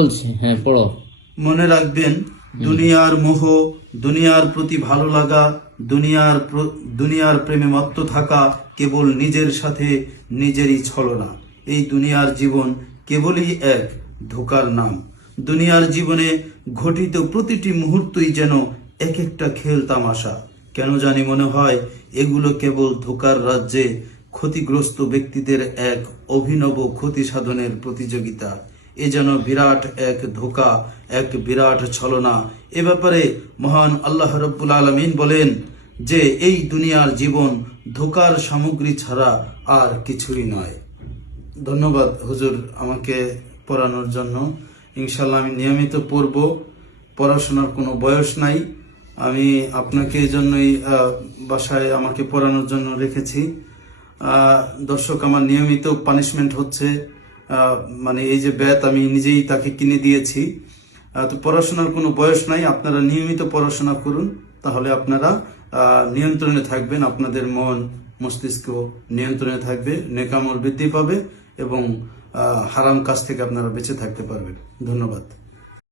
বলছি, হ্যাঁ পড়ো। মনে রাখবেন, দুনিয়ার মোহ, দুনিয়ার প্রতি ভালো লাগা, দুনিয়ার প্রেমে মত্ত থাকা কেবল নিজের সাথে নিজেরই ছলনা। এই দুনিয়ার জীবন কেবলই এক ধোকার নাম। দুনিয়ার জীবনে ঘটিত প্রতিটি মুহূর্তই যেন এক একটা খেল তামাশা। কেন জানি মনে হয় এগুলো কেবল ধোকার রাজ্যে ক্ষতিগ্রস্ত ব্যক্তিদের এক অভিনব ক্ষতি সাধনের প্রতিযোগিতা। এ যেন বিরাট এক ধোঁকা, এক বিরাট ছলনা। এ ব্যাপারে মহান আল্লাহ রাব্বুল আলামিন বলেন যে এই দুনিয়ার জীবন ধোঁকার সামগ্রী ছাড়া আর কিছুই নয়। ধন্যবাদ হুজুর আমাকে পড়ানোর জন্য। ইনশাল্লাহ আমি নিয়মিত পড়ব। পড়াশোনার কোনো বয়স নাই। আমি আপনাকে এই জন্যই বাসায় আমাকে পড়ানোর জন্য রেখেছি। দর্শক, আমার নিয়মিত পানিশমেন্ট হচ্ছে, মানে এই যে ব্যাত আমি নিজেই তাকে কিনে দিয়েছি। তো পড়াশোনার কোনো বয়স নাই। আপনারা নিয়মিত পড়াশোনা করুন, তাহলে আপনারা নিয়ন্ত্রণে থাকবেন। আপনাদের মন মস্তিষ্ক নিয়ন্ত্রণে থাকবে, নেকামল বৃদ্ধি পাবে এবং হারাম কাজ থেকে আপনারা বেঁচে থাকতে পারবেন। ধন্যবাদ।